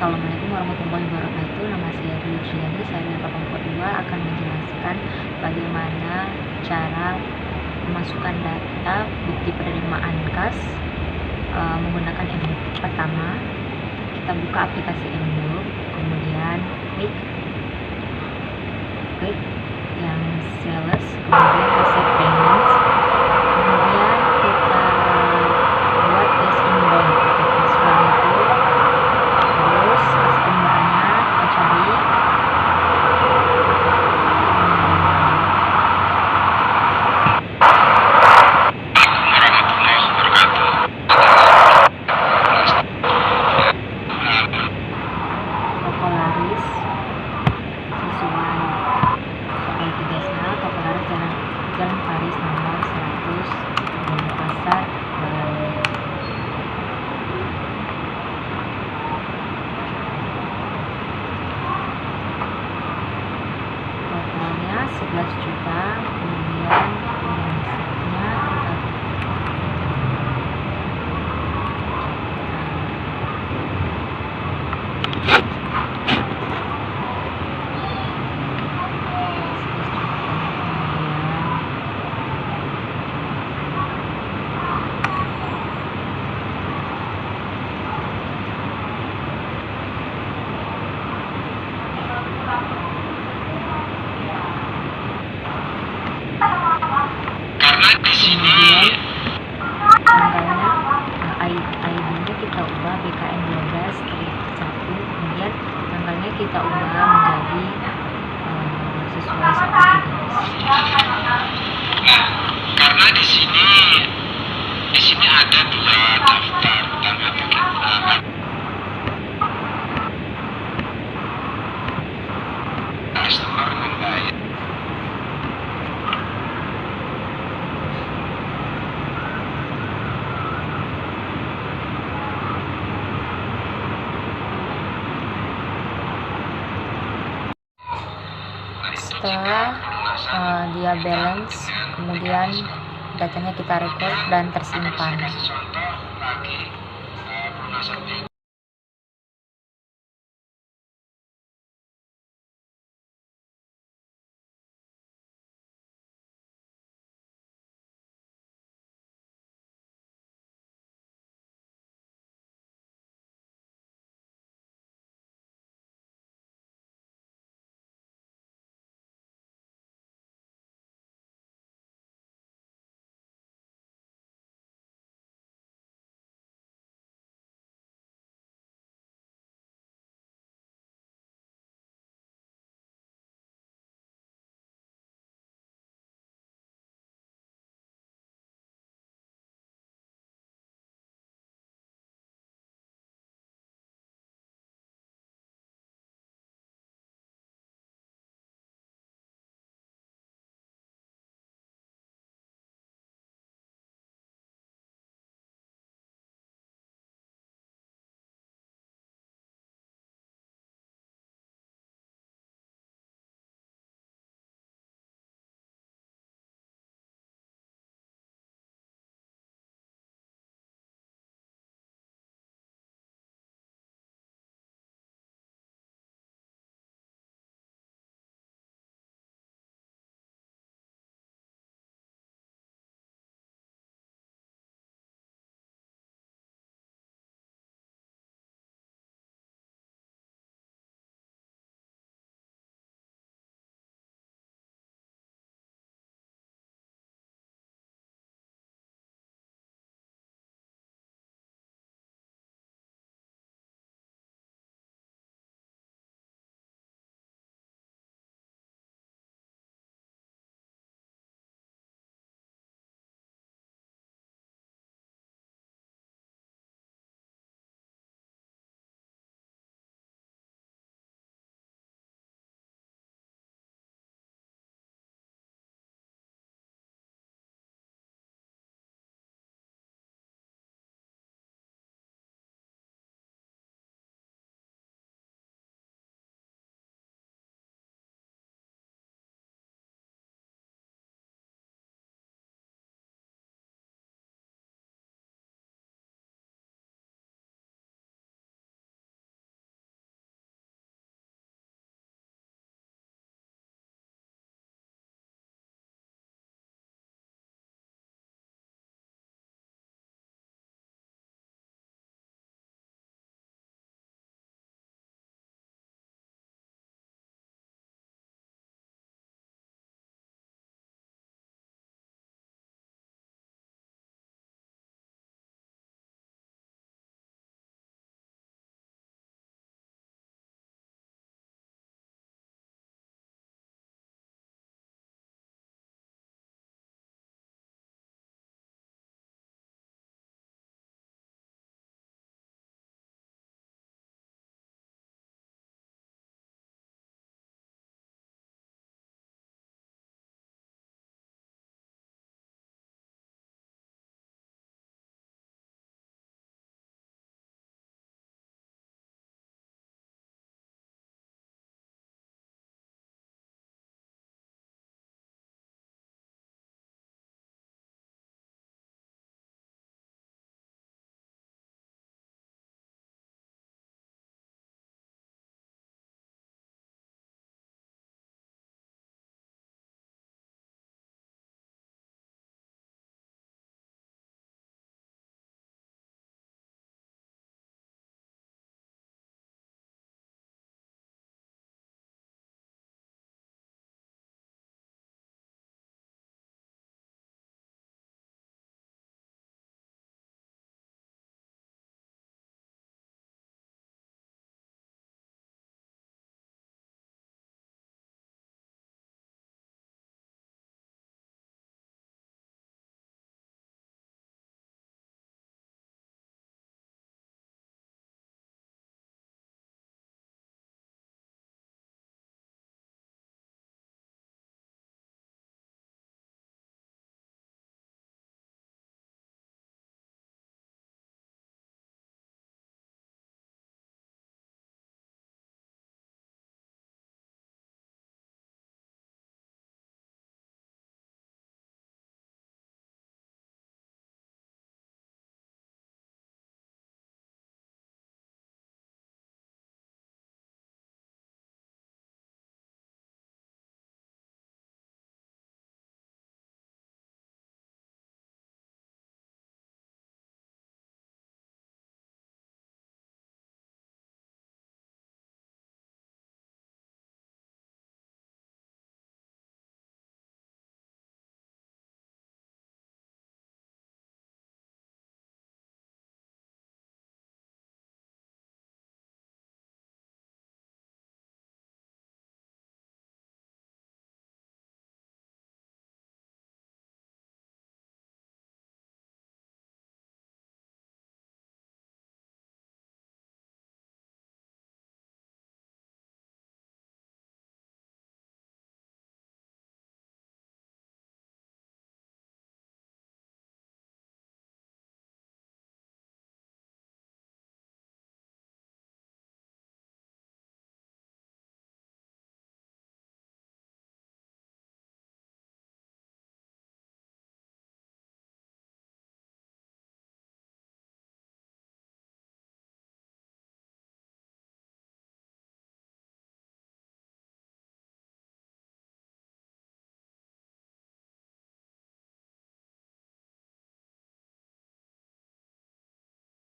Assalamualaikum warahmatullahi wabarakatuh. Nama saya Ridriani, saya Bapak 2 akan menjelaskan bagaimana cara memasukkan data bukti penerimaan kas menggunakan mBook. Pertama, kita buka aplikasi mBook, kemudian klik yang sales, kemudian receive payments, kemudian kita buat cash in bank atau transfer itu. Terus customer-nya kita cari, toko laris sesuai seperti biasa, toko laris Jalan Paris nomor 100 Denpasar, Bali. Totalnya 11 juta, kemudian transaksinya kita kemudian tanggalnya, ID-nya kita ubah BKN 12/1, kemudian tanggalnya kita ubah menjadi sesuai seperti ini. Karena di sini ada dua daftar customer membayar. Setelah dia balance, kemudian datanya kita record dan tersimpan. Contoh lagi pelunasan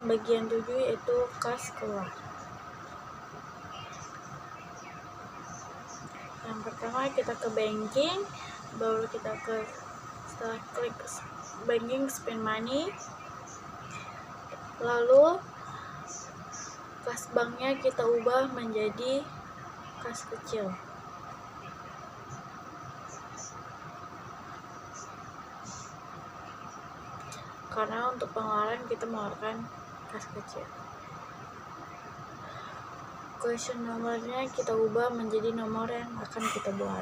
Bagian 7 yaitu kas keluar. Yang pertama kita ke banking, baru kita setelah klik banking spend money, lalu kas banknya kita ubah menjadi kas kecil. Karena untuk pengeluaran kita mengeluarkan kas kecil. Question nomornya kita ubah menjadi nomor yang akan kita buat.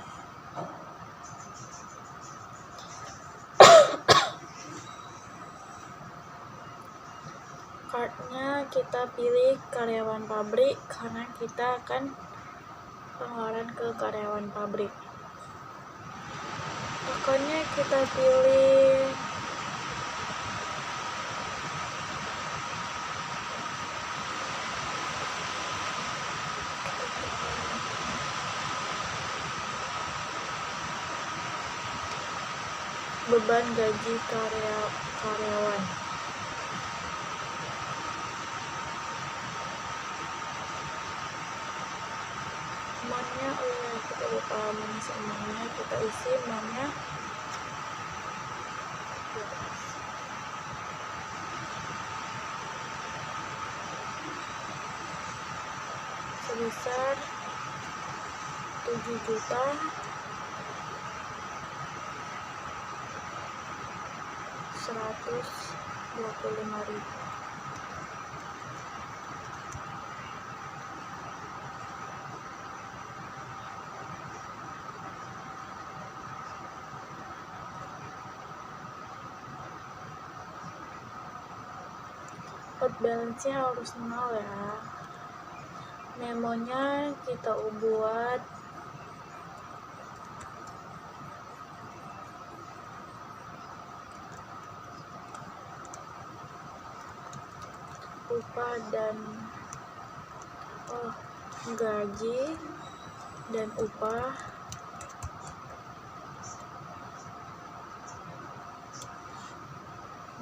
Cardnya kita pilih karyawan pabrik karena kita akan pengeluaran ke karyawan pabrik. Akunnya kita pilih beban gaji karyawan. Amountnya, kita lupa mengisi amountnya, kita isi amountnya sebesar 7.125.000. Out balance-nya harus 0 ya. Memonya kita buat upah dan gaji dan upah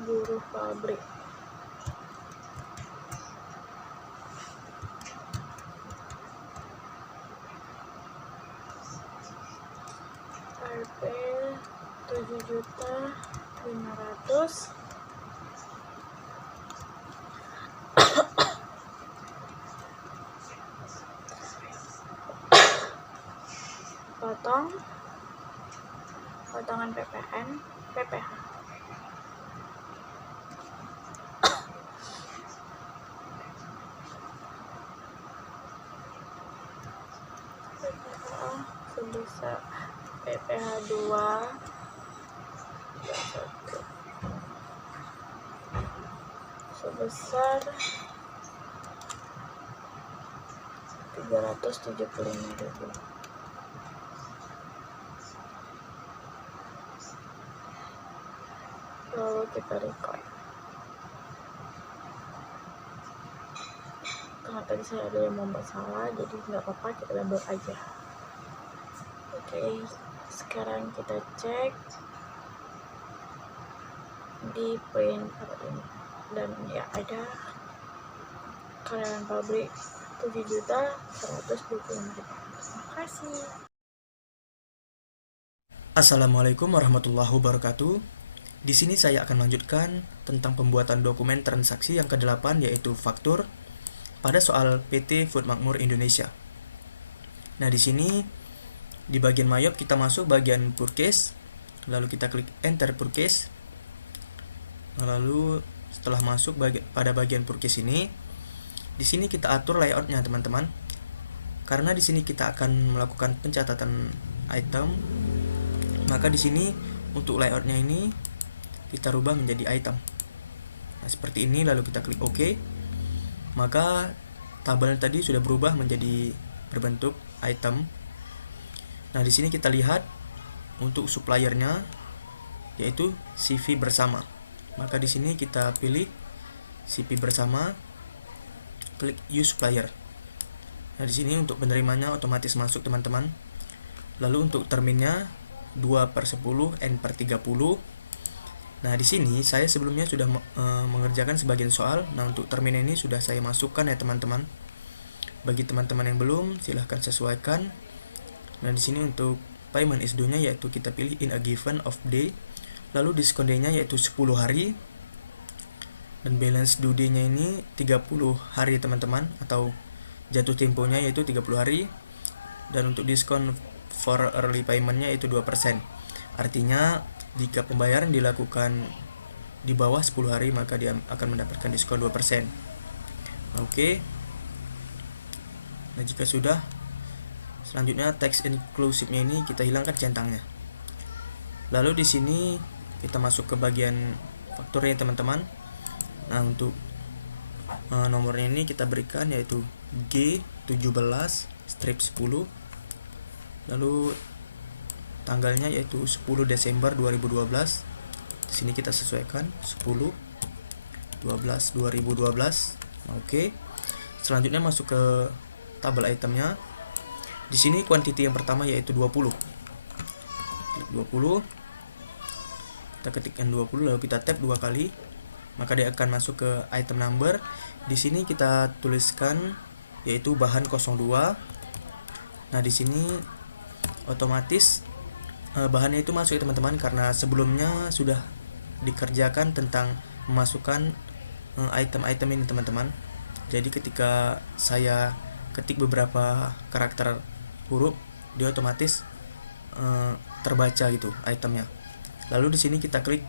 buruh pabrik. RP 7.500.000. Potongan PPH. Sebesar PPH 2 sebesar 375.000. Lalu kita record. Karena tadi saya ada yang membuat salah, jadi nggak apa-apa, kita double aja. Oke, sekarang kita cek di printer ini, dan ya ada karyawan pabrik 7.125.000. Terima kasih. Assalamualaikum warahmatullahi wabarakatuh. Di sini saya akan melanjutkan tentang pembuatan dokumen transaksi yang ke-8, yaitu faktur pada soal PT Food Makmur Indonesia. Nah, di sini di bagian mayop kita masuk bagian purchase, lalu kita klik enter purchase. Lalu setelah masuk pada bagian purchase ini, di sini kita atur layoutnya, teman-teman. Karena di sini kita akan melakukan pencatatan item, maka di sini untuk layoutnya ini kita rubah menjadi item. Nah, seperti ini, lalu kita klik OK. Maka tabel tadi sudah berubah menjadi berbentuk item. Nah, di sini kita lihat untuk suppliernya yaitu CV bersama. Maka di sini kita pilih CV bersama, klik use supplier. Nah, di sini untuk penerimanya otomatis masuk, teman-teman. Lalu untuk terminnya 2/10 N/30. Nah, di sini saya sebelumnya sudah mengerjakan sebagian soal. Nah, untuk termin ini sudah saya masukkan ya teman-teman. Bagi teman-teman yang belum, silahkan sesuaikan. Nah, di sini untuk payment is due-nya yaitu kita pilih in a given of day. Lalu diskon day-nya yaitu 10 hari. Dan balance due day-nya ini 30 hari teman-teman, atau jatuh temponya yaitu 30 hari. Dan untuk diskon for early payment-nya yaitu 2%. Artinya jika pembayaran dilakukan di bawah 10 hari maka dia akan mendapatkan diskon 2%. Oke. Nah, jika sudah, selanjutnya text inclusive-nya ini kita hilangkan centangnya. Lalu di sini kita masuk ke bagian faktornya teman-teman. Nah, untuk nomornya ini kita berikan yaitu G17 strip 10. Lalu tanggalnya yaitu 10 Desember 2012. Di sini kita sesuaikan 10/12/2012. Oke. Selanjutnya masuk ke tabel itemnya. Di sini quantity yang pertama yaitu 20. Klik 20. Kita ketikkan 20 lalu kita tap 2 kali, maka dia akan masuk ke item number. Di sini kita tuliskan yaitu bahan 02. Nah, di sini otomatis bahannya itu masuk ya teman-teman, karena sebelumnya sudah dikerjakan tentang memasukkan item-item ini teman-teman. Jadi ketika saya ketik beberapa karakter huruf, dia otomatis terbaca gitu itemnya. Lalu di sini kita klik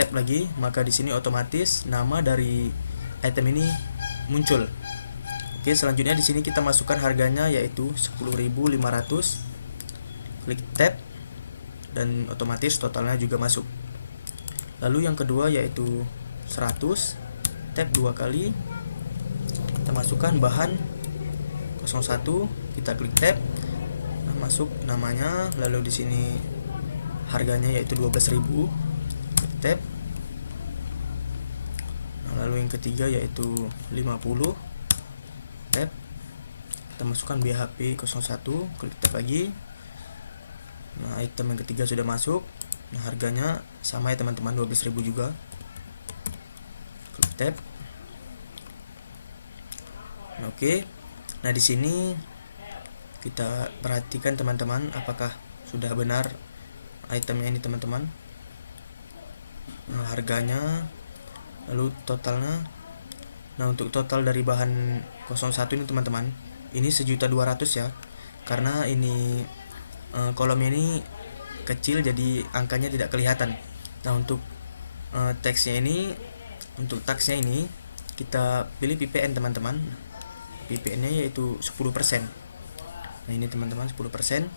tab lagi, maka di sini otomatis nama dari item ini muncul. Oke, selanjutnya di sini kita masukkan harganya yaitu 10.500. Klik tab dan otomatis totalnya juga masuk. Lalu yang kedua yaitu 100. Tab 2 kali. Kita masukkan bahan 01, kita klik tab. Nah, masuk namanya, lalu di sini harganya yaitu 12.000. Klik tab. Nah, lalu yang ketiga yaitu 50. Tab. Kita masukkan BHP 01, klik tab lagi. Nah, item yang ketiga sudah masuk. Nah, harganya sama ya teman-teman, 12.000 juga. Klik tab. Oke. Nah, di sini kita perhatikan teman-teman apakah sudah benar itemnya ini teman-teman. Nah, harganya, lalu totalnya. Nah, untuk total dari bahan 01 ini teman-teman, ini 1.200.000 ya. Karena ini kolomnya ini kecil jadi angkanya tidak kelihatan. Nah, untuk teksnya ini, untuk taksnya ini kita pilih PPN teman-teman. PPN-nya yaitu 10%. Nah, ini teman-teman 10%.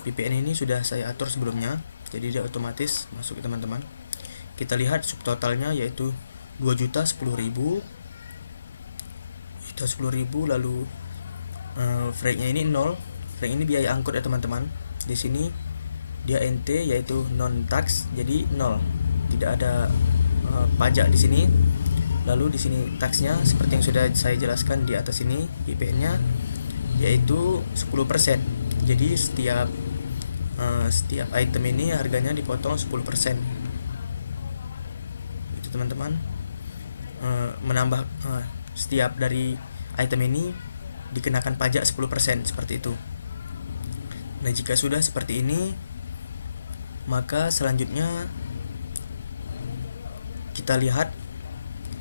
PPN ini sudah saya atur sebelumnya, jadi dia otomatis masuk teman-teman. Kita lihat subtotalnya yaitu 2.010.000. Itu 10.000, lalu freight-nya ini 0. Freight ini biaya angkut ya teman-teman. Di sini dia NT yaitu non tax, jadi 0. Tidak ada pajak di sini. Lalu di sini taxnya seperti yang sudah saya jelaskan di atas ini, PPN-nya yaitu 10%. Jadi setiap item ini harganya dipotong 10%. Itu teman-teman. Menambah setiap dari item ini dikenakan pajak 10%, seperti itu. Nah, jika sudah seperti ini, maka selanjutnya kita lihat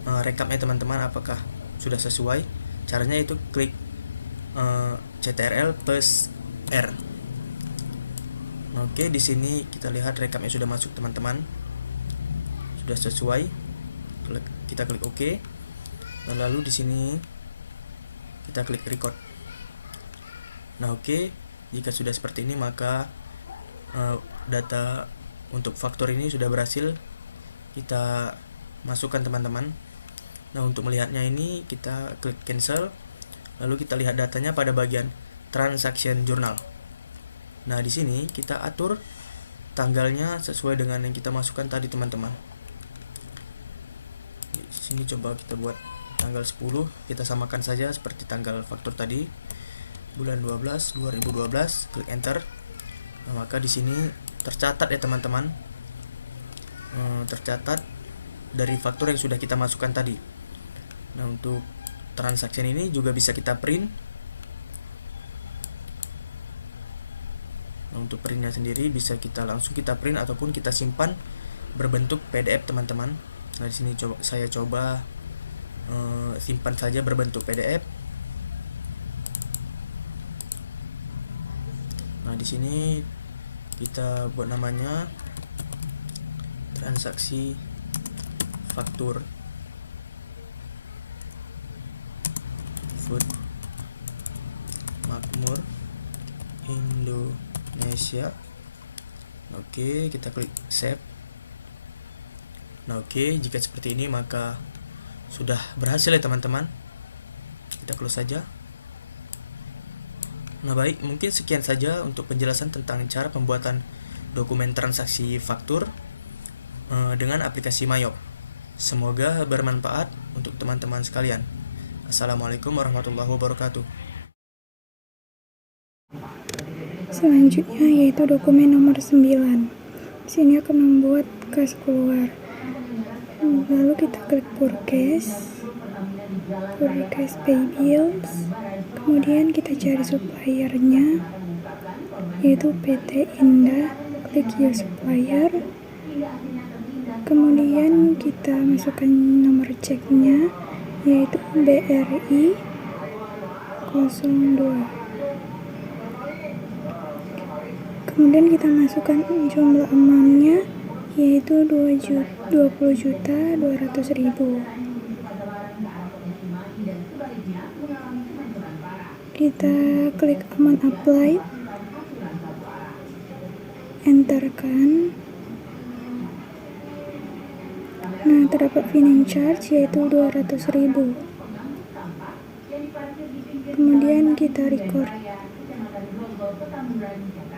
rekapnya teman-teman apakah sudah sesuai. Caranya itu klik CTRL plus R. Oke, di sini kita lihat rekapnya sudah masuk teman-teman, sudah sesuai. Kita klik OK. Lalu di sini kita klik record. Nah, oke, jika sudah seperti ini maka data untuk faktor ini sudah berhasil kita masukkan teman-teman. Nah, untuk melihatnya ini kita klik cancel, lalu kita lihat datanya pada bagian transaction journal. Nah, di sini kita atur tanggalnya sesuai dengan yang kita masukkan tadi teman-teman. Di sini coba kita buat tanggal 10, kita samakan saja seperti tanggal faktor tadi, bulan 12 2012, klik enter. Nah, maka di sini tercatat ya teman-teman. tercatat dari faktur yang sudah kita masukkan tadi. Nah, untuk transaksi ini juga bisa kita print. Nah, untuk printnya sendiri bisa kita langsung kita print ataupun kita simpan berbentuk PDF, teman-teman. Nah, di sini saya coba simpan saja berbentuk PDF. Nah, di sini kita buat namanya transaksi faktur Food Makmur Indonesia. Oke, kita klik save. Nah, oke, jika seperti ini maka sudah berhasil ya teman-teman. Kita close saja. Nah, baik, mungkin sekian saja untuk penjelasan tentang cara pembuatan dokumen transaksi faktur dengan aplikasi Mayop. Semoga bermanfaat untuk teman-teman sekalian. Assalamualaikum warahmatullahi wabarakatuh. Selanjutnya yaitu dokumen nomor 9. Di sini akan membuat kas keluar. Lalu kita klik purchase pay bills. Kemudian kita cari suppliernya yaitu PT Indah. Klik use supplier. Kemudian kita masukkan nomor ceknya yaitu BRI 02. Kemudian kita masukkan jumlah amount-nya yaitu 20.200.000. Kita klik amount applied, enterkan. Nah, terdapat finance charge yaitu 200.000. Kemudian kita record.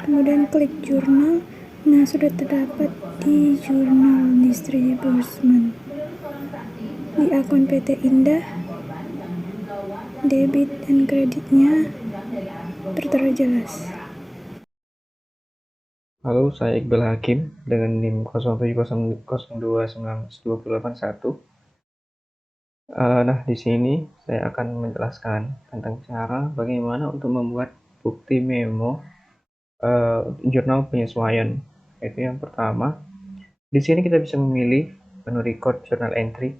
Kemudian klik jurnal. Nah, sudah terdapat di jurnal disbursement di akun PT Indah. Debit dan kreditnya tertera jelas. Halo, saya Iqbal Hakim dengan NIM 0700219281. Nah, di sini saya akan menjelaskan tentang cara bagaimana untuk membuat bukti memo jurnal penyesuaian. Itu yang pertama. Di sini kita bisa memilih menu record journal entry.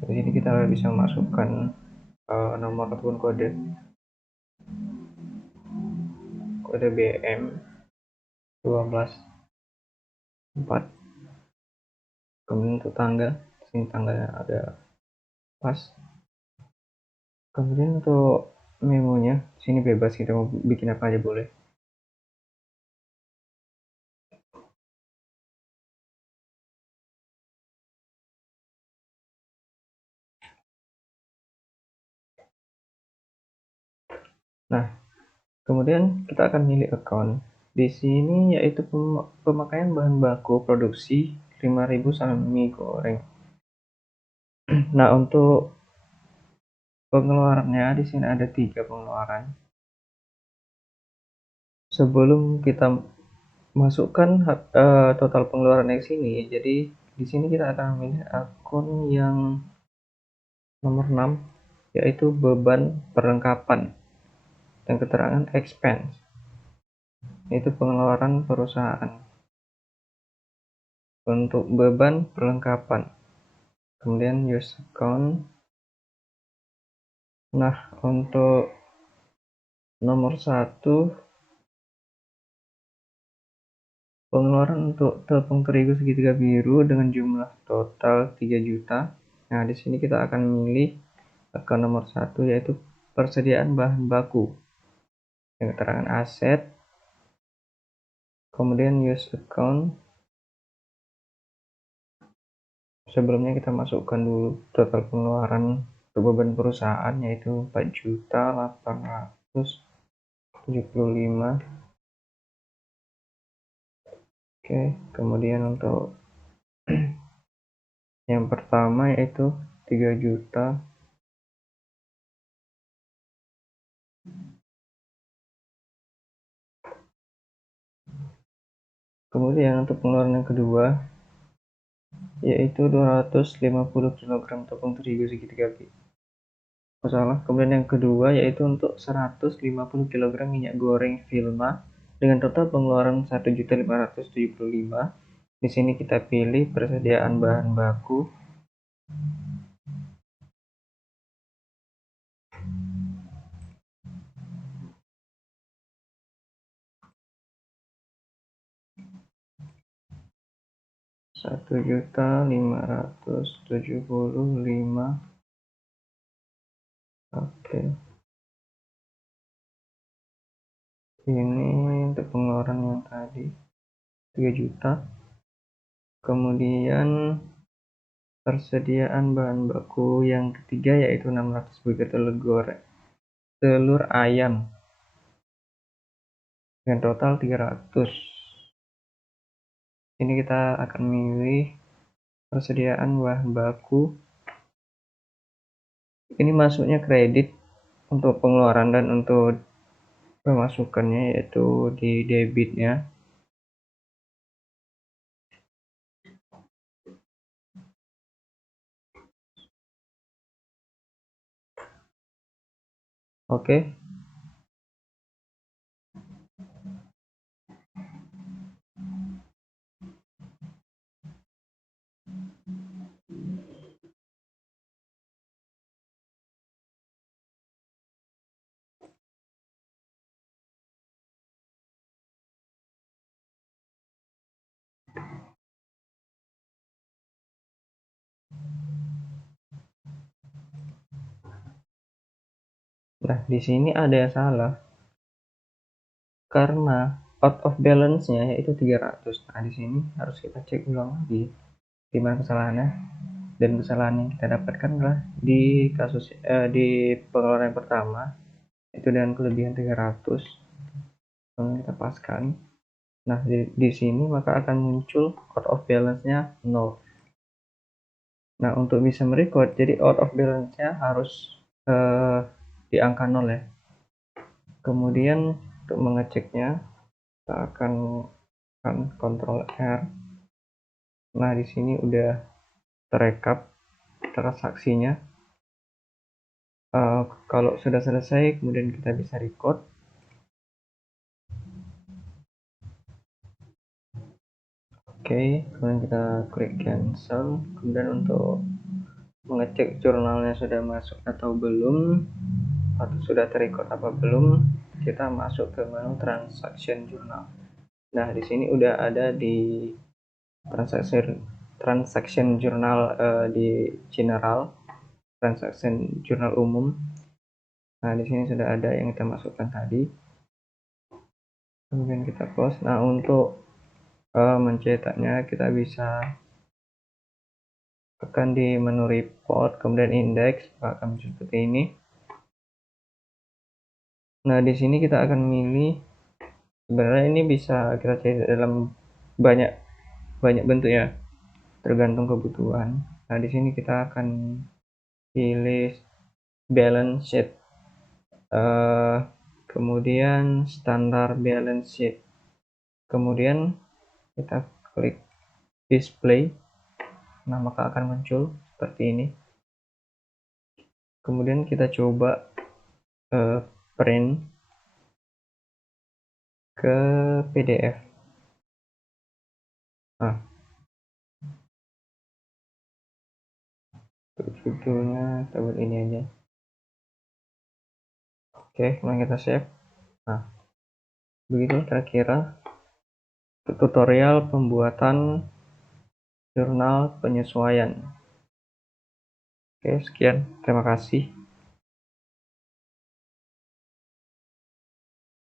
Di sini kita bisa masukkan nomor ataupun kode BM 12.4. Kemudian untuk tanggal, di sini tanggalnya ada pas. Kemudian untuk memonya, di sini bebas, kita mau bikin apa aja boleh. Nah, kemudian kita akan milih account. Di sini yaitu pemakaian bahan baku produksi 5.000 salami mie goreng. Nah, untuk pengeluarannya di sini ada 3 pengeluaran. Sebelum kita masukkan total pengeluaran di sini, jadi di sini kita akan memilih akun yang nomor 6 yaitu beban perlengkapan dan keterangan expense, yaitu pengeluaran perusahaan. Untuk beban perlengkapan, kemudian use account. Nah, untuk nomor 1 pengeluaran untuk tepung terigu segitiga biru dengan jumlah total 3 juta. Nah, di sini kita akan memilih account nomor 1 yaitu persediaan bahan baku dengan keterangan aset. Kemudian use account. Sebelumnya kita masukkan dulu total pengeluaran untuk beban perusahaan yaitu 4.875. Oke, kemudian untuk yang pertama yaitu 3 juta. Kemudian untuk pengeluaran yang kedua yaitu 250 kg tepung terigu segitiga salah. Kemudian yang kedua yaitu untuk 150 kg minyak goreng Vilma dengan total pengeluaran 1.575.000. Di sini kita pilih persediaan bahan baku. Rp1.575.000. Oke. Ini untuk pengeluaran yang tadi 3 juta. Kemudian persediaan bahan baku yang ketiga yaitu 600 butir telur ayam dengan total 300. Ini kita akan milih persediaan bahan baku. Ini masuknya kredit untuk pengeluaran dan untuk pemasukannya yaitu di debitnya. Oke. Nah, di sini ada yang salah. Karena out of balance-nya yaitu 300. Nah, di sini harus kita cek ulang lagi di mana kesalahannya. Dan kesalahan yang kita dapatkan adalah di pengeluaran yang pertama itu dengan kelebihan 300. Lalu kita paskan. Nah, di sini maka akan muncul out of balance-nya 0. Nah, untuk bisa merecord, jadi out of balance-nya harus di angka 0 ya. Kemudian untuk mengeceknya kita akan Ctrl R. Nah, di sini udah terekap transaksinya. Kalau sudah selesai, kemudian kita bisa record. Oke, kemudian kita klik cancel. Kemudian untuk mengecek jurnalnya sudah masuk atau belum, atau sudah terrecord apa belum, kita masuk ke menu transaction journal. Nah, di sini udah ada di transaction journal di general, transaction journal umum. Nah, di sini sudah ada yang kita masukkan tadi. Kemudian kita close. Nah, untuk mencetaknya kita bisa tekan di menu report, kemudian index, akan muncul seperti ini. Nah, di sini kita akan milih, sebenarnya ini bisa kita cari dalam banyak bentuk ya, tergantung kebutuhan. Nah, di sini kita akan pilih balance sheet, kemudian standar balance sheet, kemudian kita klik display. Nah, maka akan muncul seperti ini. Kemudian kita coba print ke PDF. Nah, judulnya kita buat ini aja. Oke, kemudian kita save. Nah, begitu kira-kira tutorial pembuatan jurnal penyesuaian. Oke, sekian. Terima kasih.